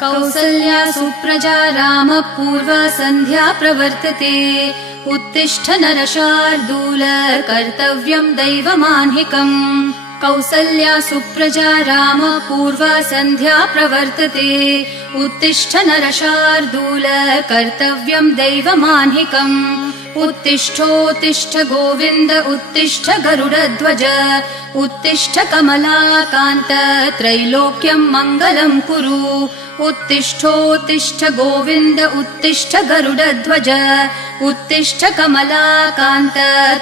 कौसल्या सुप्रजा रामः पूर्वा सन्ध्या प्रवर्तते। उत्तिष्ठ नरशार्दूल कर्तव्यं दैवमाह्निकम्। कौसल्या सुप्रजा रामः पूर्वा सन्ध्या प्रवर्तते। उत्तिष्ठ नरशार्दूल कर्तव्यं दैवमाह्निकम्। उत्तिष्ठोत्तिष्ठ गोविन्द उत्तिष्ठ गरुडध्वज। उत्तिष्ठ कमलाकान्त त्रैलोक्यं मङ्गलं कुरु। उत्तिष्ठोत्तिष्ठ गोविन्द उत्तिष्ठ गरुडध्वज। उत्तिष्ठ कमलाकान्त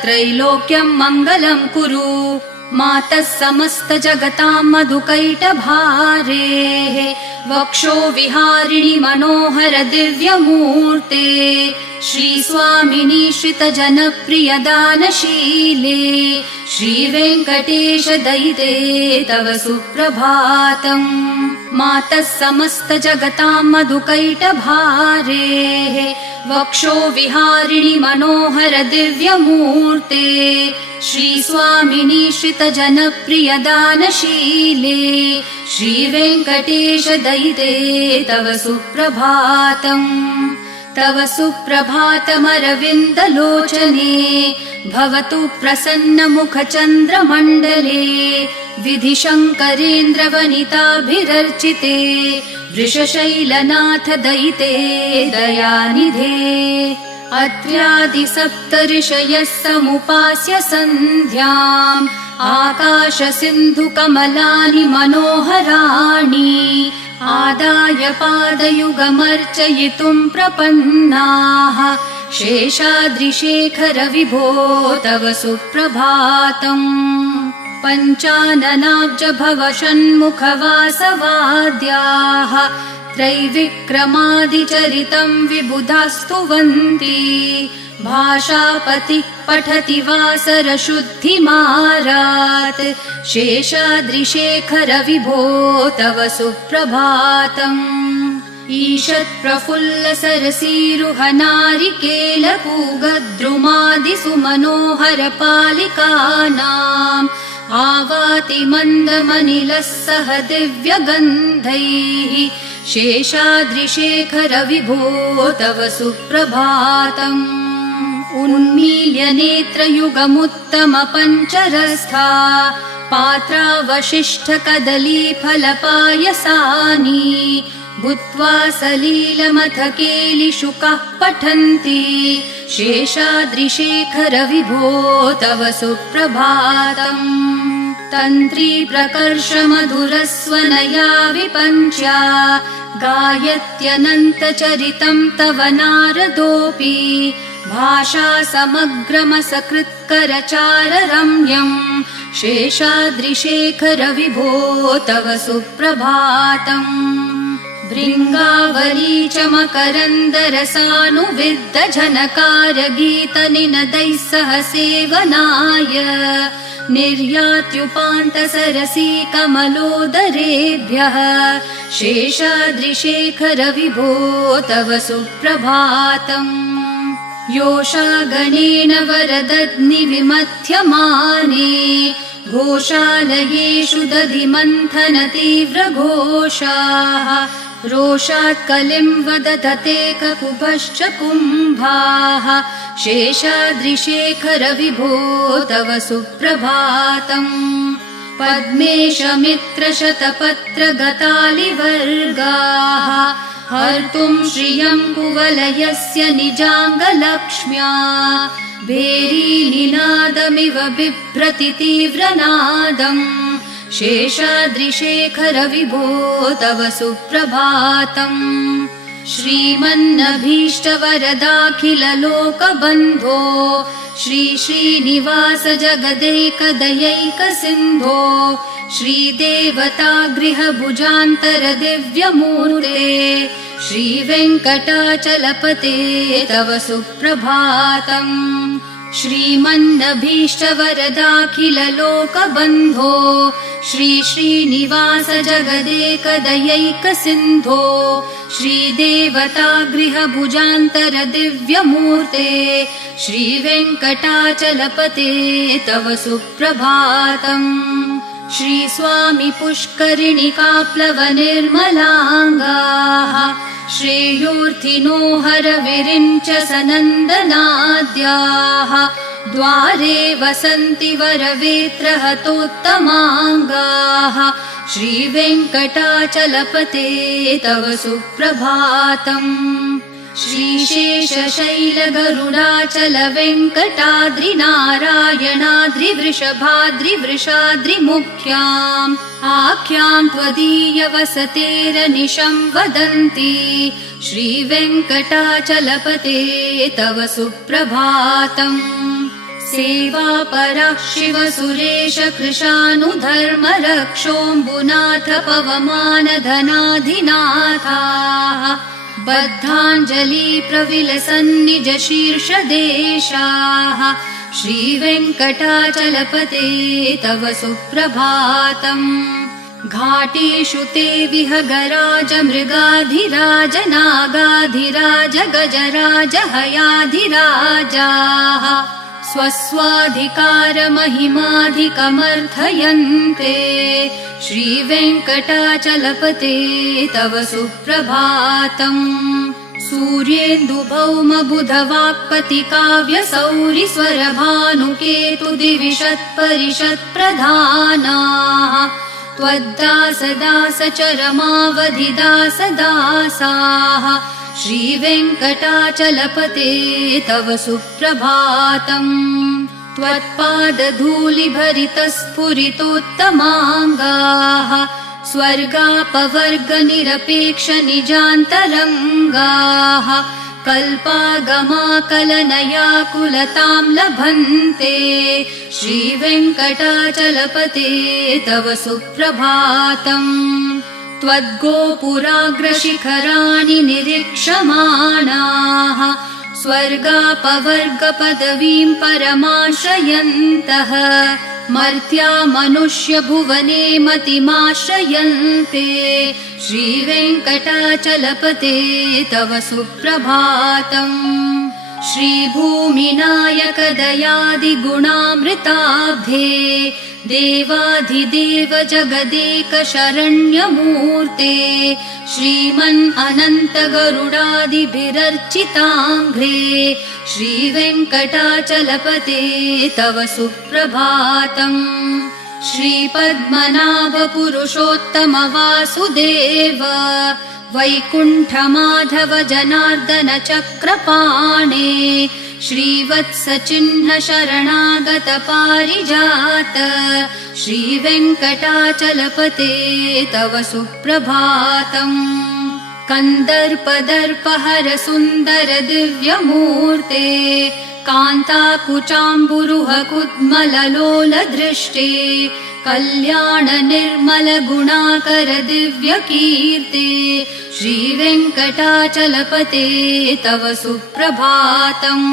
त्रैलोक्यं मङ्गलं कुरु। मातः समस्त जगतां मधुकैटभारेः वक्षो विहारिणि मनोहर दिव्यमूर्ते। श्रीस्वामिनि श्रितजनप्रियदानशीले श्रीवेङ्कटेश दयिते तव सुप्रभातम्। मातः समस्त जगतां मधुकैटभारेः वक्षो विहारिणि मनोहर दिव्यमूर्ते। श्रीस्वामिनि श्रितजनप्रियदानशीले श्रीवेङ्कटेश दयिते तव सुप्रभातम्। तव सुप्रभातमरविन्दलोचने भवतु प्रसन्नमुखचन्द्रमण्डले। विधिशङ्करेन्द्रवनिताभिरर्चिते वृषशैलनाथ दयिते दयानिधे। अत्र्यादिसप्तऋषयः समुपास्य सन्ध्याम् आकाशसिन्धुकमलानि मनोहराणि आदाय पादयुगमर्चयितुं प्रपन्नाः। शेषाद्रिशेखर विभो तव सुप्रभातम्। पञ्चाननाब्ज भव षण्मुखवासवाद्याः त्रैविक्रमादिचरितं विबुधास्तुवन्ति। भाषापतिः पठति वासरशुद्धिमारात्। शेषाद्रिशेखर विभो तव सुप्रभातम्। ईषत्प्रफुल्ल सरसीरुहनारिकेलपूगद्रुमादिसुमनोहर पालिकानाम् आवाति मन्दमनिलः सह दिव्यगन्धैः। शेषाद्रिशेखर विभो तव सुप्रभातम्। उन्मील्य नेत्रयुगमुत्तम पञ्चरस्था पात्रावशिष्ठ कदलीफलपायसानि भूत्वा सलीलमथ केलिशुकाः पठन्ति। शेषाद्रिशेखर विभो तव सुप्रभातम्। तन्त्री प्रकर्ष मधुरस्वनया विपञ्च्या गायत्यनन्तचरितं तव नारदोऽपि। भाषा समग्रमसकृत्करचाररम्यम्। शेषाद्रिशेखर विभो तव सुप्रभातम्। भृङ्गावली च मकरन्दरसानुविद्ध झनकार गीतनिनदैः सह सेवनाय निर्यात्युपान्त सरसी कमलोदरेभ्यः। शेषाद्रिशेखर विभो तव सुप्रभातम्। योषागणेन वरदग्निविमथ्यमाने घोषालयेषु दधिमन्थन तीव्रघोषाः। रोषात् कलिं वदधते ककुभश्च कुम्भाः। शेषाद्रिशेखर विभो तव सुप्रभातम्। पद्मेशमित्रशतपत्रगतालिवर्गाः हर्तुं श्रियं कुवलयस्य निजाङ्गलक्ष्म्या। भेरीनिनादमिव बिभ्रति तीव्रनादम्। शेषाद्रिशेखर विभो तव सुप्रभातम्। श्रीमन्नभीष्टवरदाखिललोकबन्धो श्री श्रीनिवास जगदैकदयैकसिन्धो श्रीदेवतागृहभुजान्तर दिव्यमूर्ते श्रीवेङ्कटाचलपते तव सुप्रभातम्। श्रीमन्नभीष्टवरदाखिललोकबन्धो श्री श्रीनिवास जगदेकदयैकसिन्धो श्रीदेवतागृहभुजान्तर दिव्यमूर्ते श्रीवेङ्कटाचलपते तव सुप्रभातम्। श्रीस्वामी पुष्करिणिकाप्लवनिर्मलाङ्गाः श्रेयोर्थिनो हरविरिञ्च सनन्दनाद्याः द्वारे वसन्ति वरवेत्रहतोत्तमाङ्गाः श्रीवेङ्कटाचलपते तव सुप्रभातम्। श्रीशेषशैलगरुडाचल वेङ्कटाद्रिनारायणाद्रिवृषभाद्रिवृषाद्रिमुख्याम् आख्याम् त्वदीयवसतेरनिशम् वदन्ति श्रीवेङ्कटाचलपते तव सुप्रभातम्। सेवापरः शिवसुरेश कृशानुधर्मरक्षोऽम्बुनाथ पवमानधनाधिनाथाः बद्धाञ्जलि प्रविलसन्निज शीर्षदेशाः श्रीवेङ्कटाचलपते तव सुप्रभातम्। घाटेषु ते विहगराज मृगाधिराज नागाधिराज गजराज हयाधिराजाः स्वस्वाधिकारमहिमाधिकमर्थयन्ते श्रीवेङ्कटाचलपते तव सुप्रभातम्। सूर्येन्दुभौमबुधवाक्पतिकाव्यसौरिस्वरभानुकेतुदिविषत्परिषत्प्रधानाः त्वद्दासदासचरमावधिदासदासाः श्रीवेङ्कटाचलपते तव सुप्रभातम्। त्वत्पादधूलिभरितस्फुरितोत्तमाङ्गाः स्वर्गापवर्गनिरपेक्षनिजान्तरङ्गाः कल्पागमाकलनयाकुलताम् लभन्ते श्रीवेङ्कटाचलपते तव सुप्रभातम्। त्वद्गोपुराग्रशिखराणि निरीक्षमाणाः स्वर्गापवर्गपदवीम् परमाश्रयन्तः मर्त्या मनुष्यभुवने मतिमाश्रयन्ते श्रीवेङ्कटाचलपते तव सुप्रभातम्। श्रीभूमिनायक दयादिगुणामृताब्धे देवाधिदेव जगदेक शरण्यमूर्ते श्रीमन् अनन्त गरुडादिभिरर्चिताङ्घ्रे श्रीवेङ्कटाचलपते तव सुप्रभातम्। श्रीपद्मनाभ पुरुषोत्तम वासुदेव वैकुण्ठमाधव जनार्दन चक्रपाणे श्रीवत्सचिह्न शरणागत पारिजात श्रीवेङ्कटाचलपते तव सुप्रभातम्। कन्दर्पदर्पहर सुन्दर दिव्यमूर्ते कान्ताकुचाम्बुरुह कुड्मललोल दृष्टे कल्याण निर्मल गुणाकर दिव्यकीर्ते श्रीवेङ्कटाचलपते तव सुप्रभातम्।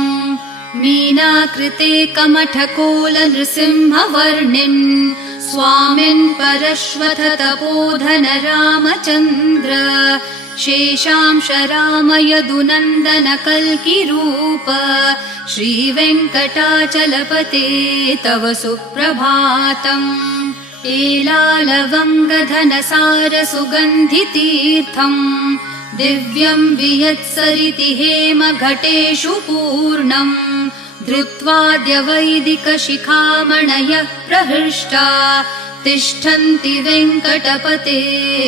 मीनाकृते कमठकोल नृसिंहवर्णिन् स्वामिन् परश्वथ तपोधन रामचन्द्र शेषांश राम यदुनन्दन कल्किरूप श्रीवेङ्कटाचलपते तव सुप्रभातम्। एलालवङ्गधनसार सुगन्धितीर्थम् दिव्यम् वियत्सरिति हेमघटेषु पूर्णम् धृत्वाद्य वैदिकशिखामणयः प्रहृष्टा तिष्ठन्ति वेङ्कटपते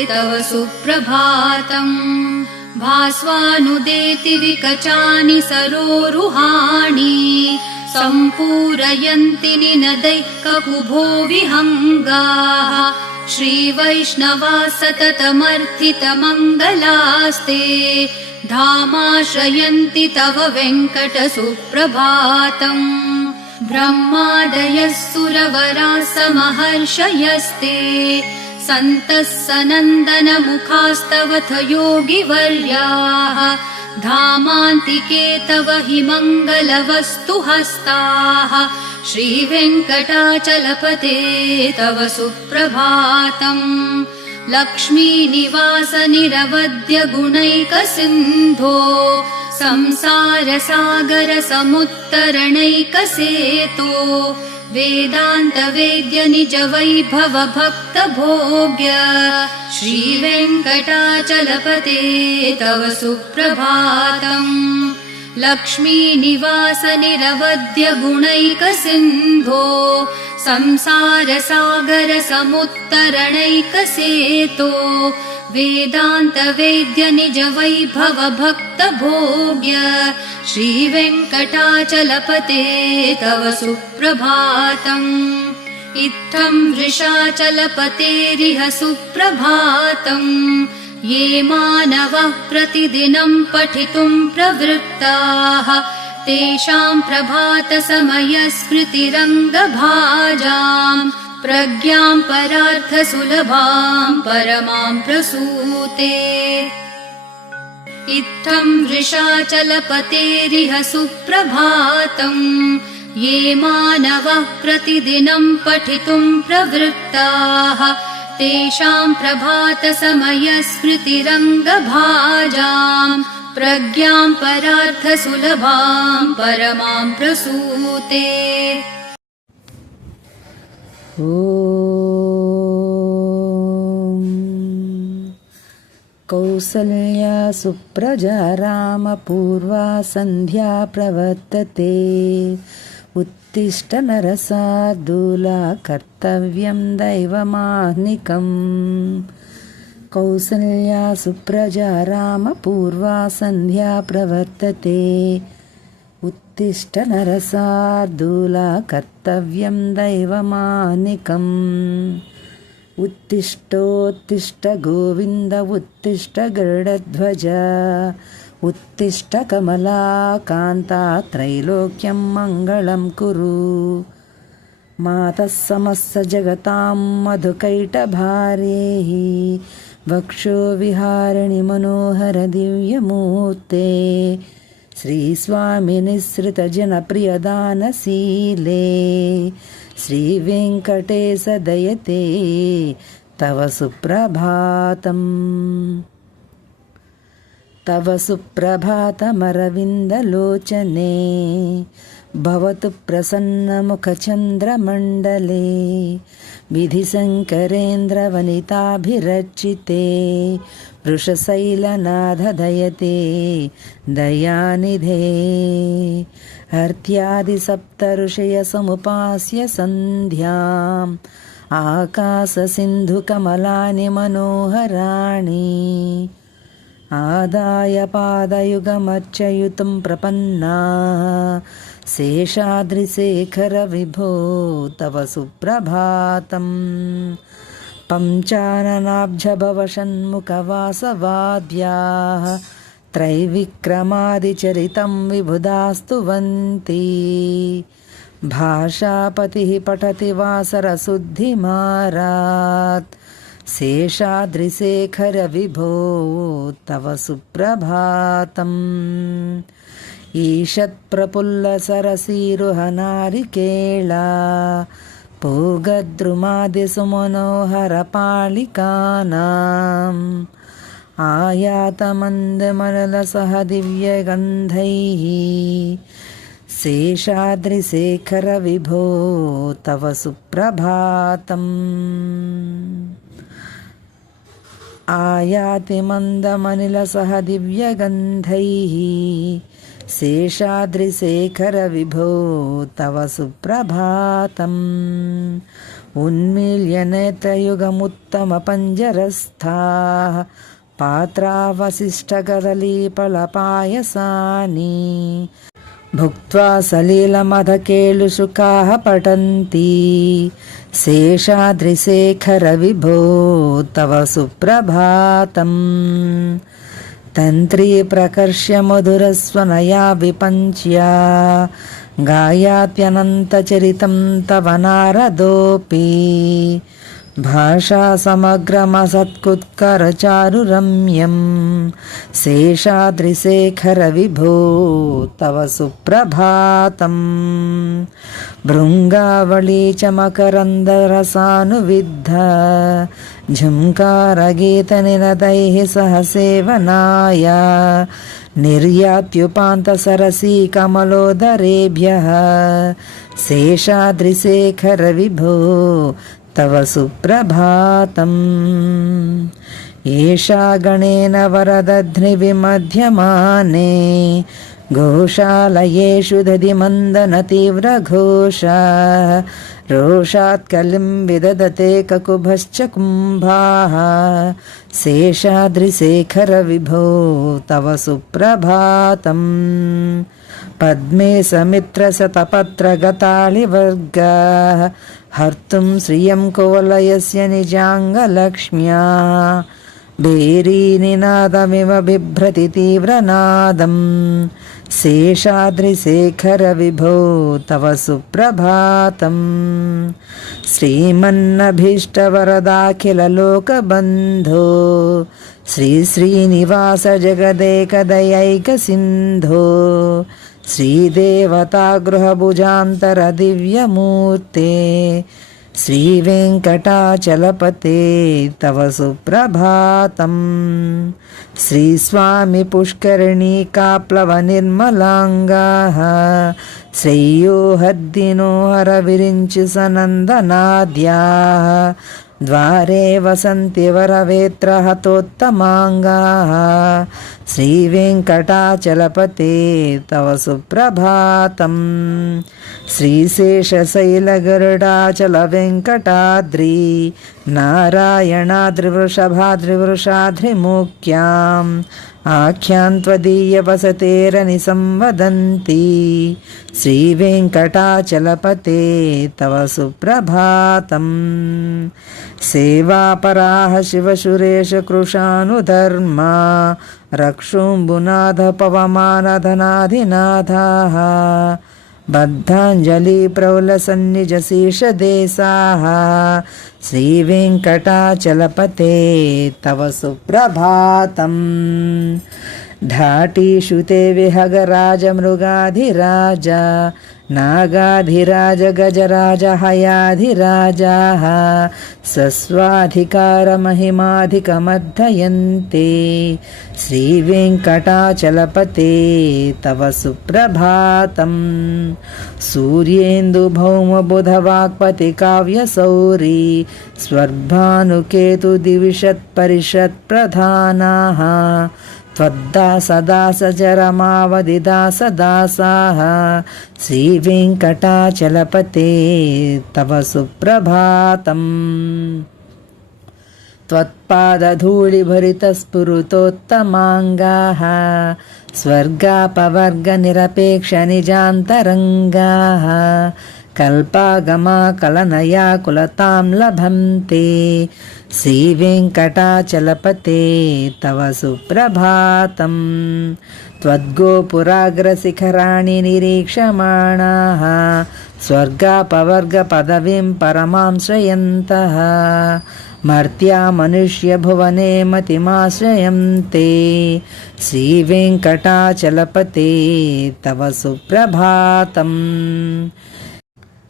तव सुप्रभातम्। भास्वानुदेति विकचानि सरोरुहाणि सम्पूरयन्ति निनदैः ककुभो विहङ्गाः श्रीवैष्णवा सततमर्थितमङ्गलास्ते धामाश्रयन्ति तव वेङ्कट सुप्रभातम्। ब्रह्मादयः सुरवराः समहर्षयस्ते सन्तः सनन्दन मुखास्तवथ योगिवर्याः धामान्तिके तव हि मङ्गलवस्तु हस्ताः श्रीवेङ्कटाचलपते तव सुप्रभातम्। लक्ष्मीनिवास निरवद्य गुणैकसिन्धो संसार सागर समुत्तरणैकसेतो वेदान्तवेद्य निज वैभव भक्त भोग्य श्रीवेङ्कटाचलपते तव सुप्रभातम् लक्ष्मीनिवास निरवध्य गुणैकसिन्धो संसारसागर समुत्तरणैकसेतो वेदान्तवेद्य निज वैभव भक्त भोग्य श्रीवेङ्कटाचलपते तव सुप्रभातम् इत्थं वृषाचलपतेरिह सुप्रभातम् ये मानवः प्रतिदिनं पठितुं प्रवृत्ताः तेषां प्रभातसमयस्मृतिरङ्गभाजाम् प्रज्ञां परार्थसुलभां परमां प्रसूते इत्थं वृषाचलपतेरिह सुप्रभातम् ये मानवः प्रतिदिनं पठितुं प्रवृत्ताः तेषां प्रभातसमयस्मृतिरङ्गभाजाम् प्रज्ञां परार्थसुलभां परमां प्रसूते ॐ कौसल्या सुप्रजा रामपूर्वा सन्ध्या प्रवर्तते उत्तिष्ठ नरसार्दूला कर्तव्यं दैवमाह्निकम् कौसल्या सुप्रजा रामपूर्वा सन्ध्या प्रवर्तते उत्तिष्ठ नरसार्दूला कर्तव्यं दैवमाह्निकम् उत्तिष्ठोत्तिष्ठ गोविन्द उत्तिष्ठ गरुडध्वज उत्तिष्ठ कमलाकान्ता त्रैलोक्यं मङ्गलं कुरु मातः समस्त जगतां मधुकैटभारेः वक्षो विहारिणि मनोहर दिव्यमूर्ते श्रीस्वामिनिःसृतजनप्रियदानशीले श्रीवेङ्कटेश दयते तव सुप्रभातम् तव सुप्रभातमरविन्दलोचने भवतु प्रसन्नमुखचन्द्रमण्डले विधिशङ्करेन्द्रवनिताभिरचिते वृषशैलनाथदयते दयानिधे अर्त्यादिसप्तऋषयसमुपास्य सन्ध्याम् आकाशसिन्धुकमलानि मनोहराणि आदाय पादयुगमर्चयितुं प्रपन्ना शेषाद्रिशेखर विभो तव सुप्रभातम् पञ्चाननाब्जभवषण्मुखवासवाद्याः त्रैविक्रमादिचरितं विबुधास्तुवन्ति भाषापतिः पठति वासरशुद्धिमारात् शेषाद्रिशेखर विभो तव सुप्रभातम् ईषत्प्रफुल्लसरसीरुहनारिकेला पूगद्रुमादिसुमनोहरपालिकानाम् आयातमन्दमनलसह दिव्यगन्धैः शेषाद्रिशेखर विभो तव सुप्रभातम् आयाति मन्दमनिलसह दिव्यगन्धैः शेषाद्रिशेखर विभो तव सुप्रभातम् उन्मील्य नेत्रयुगमुत्तमपञ्जरस्थाः पात्रावशिष्टकदलीफलपायसानि भुक्त्वा सलिलमधकेलुशुकाः पठन्ति शेषाद्रिशेखर विभो तव सुप्रभातम् तन्त्री प्रकर्ष्य मधुरस्वनया विपञ्च्या गायात्यनन्तचरितं तव नारदोऽपि భాషా సమగ్రమసత్కుత్కరచారురమ్యం శేషాద్రిశేఖర విభో తవ సుప్రభాతం భృంగావళీ చ మకరందరసానువిద్ధ ఝుంకారగీతనినదైః సహ సేవనాయ నిర్యాత్యుపాంతసరసీ కమలోదరేభ్యః శేషాద్రిశేఖర విభో తవ సుప్రభాతం ఏషా గణేన వరదధ్నివిమధ్యమానే ఘోషాలయేషు దధిమందన తీవ్రఘోష రోషాత్ కలిం విదదతే కకుభశ్చ కుంభాః శేషాద్రిశేఖర విభో తవ సుప్రభాతం పద్మే సమిత్రశతపత్రగతాళివర్గాః హర్తుం శ్రియం కువలయస్య నిజాంగలక్ష్మ్యా భేరీనినాదమివ బిభ్రతి తీవ్రనాదం శేషాద్రిశేఖర విభో తవ సుప్రభాతం శ్రీమన్నభీష్టవరదాఖిలలోకబంధో శ్రీ శ్రీనివాస జగదేకదయైక సింధో శ్రీదేవతాగృహభుజాంతర దివ్యమూర్తే శ్రీవేంకటాచలపతే తవ సుప్రభాతం శ్రీస్వామి పుష్కరిణీకాప్లవ నిర్మలాంగాః శ్రేయోహద్దినోహర విరించి సనందనాద్యాః ద్వారే వసంతి వరవేత్రహతోత్తమాంగాః శ్రీవేంకటాచలపతే తవ సుప్రభాతం శ్రీశేషశైలగరుడాచల వెంకటాద్రి నారాయణాద్రివృషభాద్రివృషాద్రిముఖ్యాం ఆఖ్యాం త్వదీయవసతేరని సంవదంతి శ్రీవేంకటాచలపతే తవ సుప్రభాతం సేవాపరాః శివసురేశకృశానుధర్మా రక్షోంబునాథ పవమానధనాధినాథాః బద్ధాంజలి ప్రౌలసన్నిజశీర్షదేశాః శ్రీవేంకటాచలపతే తవ సుప్రభాతం ధాటీషు తే విహగరాజమృగాధిరాజ నాగాధిరాజ గజరాజ హయాధిరాజాః సస్వాధికారమహిమాధికమధ్యయంతే శ్రీవేంకటాచలపతే తవ సుప్రభాతం సూర్యేందుభౌమబుధవాక్పతి కావ్యసౌరీ స్వర్భానుకేతు దివిషత్పరిషత్ప్రధానాః త్వద్దాసదాసచరమావధిదాసదాసాః శ్రీవేంకటాచలపతే తవ సుప్రభాతం త్వత్పాదధూళిభరితస్ఫురుతోత్తమాంగాః స్వర్గాపవర్గనిరపేక్షనిజాन्तరంగాः కల్పాగమాకలనయా కులతాం లభంతే శ్రీవేంకటాచలపతే తవ సుప్రభాతం త్వద్గోపురాగ్రశిఖరాణి నిరీక్షమాణాః స్వర్గాపవర్గపదవీం పరమాం శ్రయంతః మర్త్యా మనుష్యభువనే మతిమాశ్రయంతే శ్రీవేంకటాచలపతే తవ సుప్రభాతం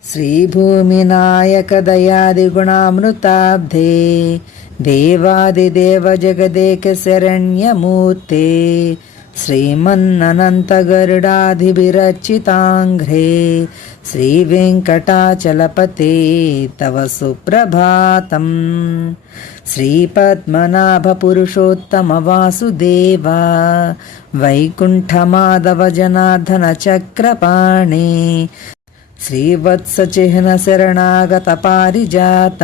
శ్రీభూమినాయకదయాదిగుణామృతాబ్ధే దేవాదిదేవ జగదేక శరణ్యమూర్తే శ్రీమన్ననంతగరుడాధిభిరచితాంఘ్రే శ్రీవేంకటాచలపతే తవ సుప్రభాతం శ్రీపద్మనాభపురుషోత్తమవాసుదేవ వైకుంఠమాధవ జనార్దన చక్రపాణే శ్రీవత్సచిహ్న శరణాగత పారిజాత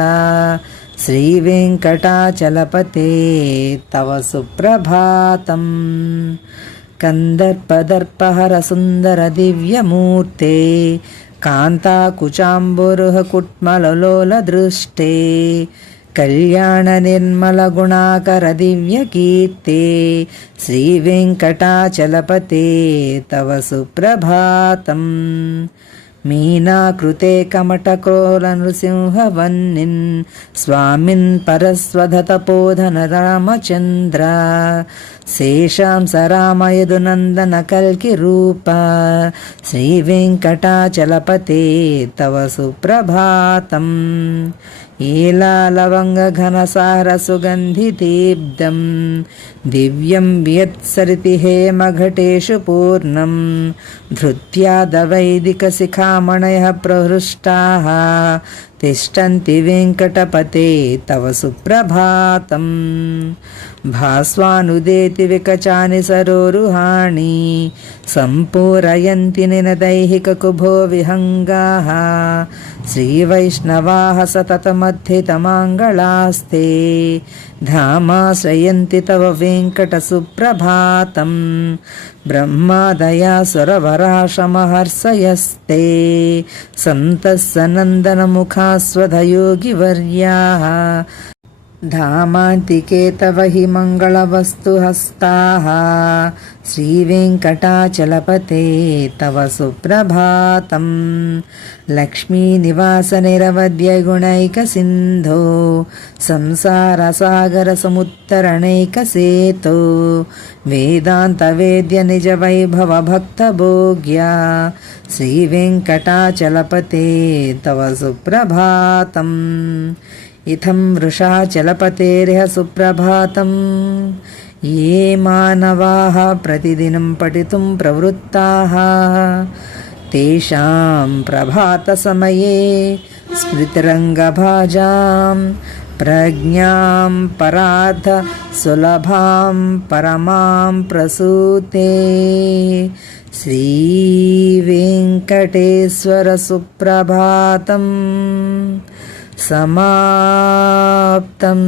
శ్రీవేంకటాచలపతే తవ సుప్రభాతం కందర్పదర్పహర సుందర దివ్యమూర్తే కాంతాకుచాంబురుహ కుట్మలలోల దృష్టే కళ్యాణ నిర్మల గుణాకర దివ్యకీర్తే శ్రీవేంకటాచలపతే తవ సుప్రభాతం मीनाकृते कमटक्रोलनृसिंहवन्निन् स्वामिन् परस्वधतपोधन रामचन्द्र शेषां स रामयदुनन्दन कल्किरूप श्रीवेङ्कटाचलपते तव सुप्रभातम् ईलालवङ्गघनसारसुगन्धितीब्धं दिव्यं वियत्सरिति हेमघटेषु पूर्णं धृत्यादवैदिकशिखामणयः प्रहृष्टाः तिष्ठन्ति वेङ्कटपते तव सुप्रभातम् भास्वानुदेति विकचानि सरोरुहाणि सम्पूरयन्ति निनदैहिककुभो विहङ्गाः श्रीवैष्णवाः सततमद्धितमाङ्गलास्ते धामाश्रयन्ति तव वेङ्कटसुप्रभातम् ब्रह्मादयासुरवराशमहर्षयस्ते सन्तः सनन्दनमुखास्वधयोगिवर्याः धामान्तिके तव हि मङ्गलवस्तुहस्ताः श्रीवेङ्कटाचलपते तव सुप्रभातम् लक्ष्मीनिवासनिरवद्यगुणैकसिन्धो संसारसागरसमुत्तरणैकसेतो वेदान्तवेद्यनिजवैभवभक्तभोग्या श्रीवेङ्कटाचलपते तव सुप्रभातम् इत्थं वृषाचलपतेर्ह सुप्रभातं ये मानवाः प्रतिदिनं पठितुं प्रवृत्ताः तेषां प्रभातसमये स्मृतिरङ्गभाजां प्रज्ञां परार्थसुलभां परमां प्रसूते श्रीवेङ्कटेश्वरसुप्रभातम् समाप्तम्।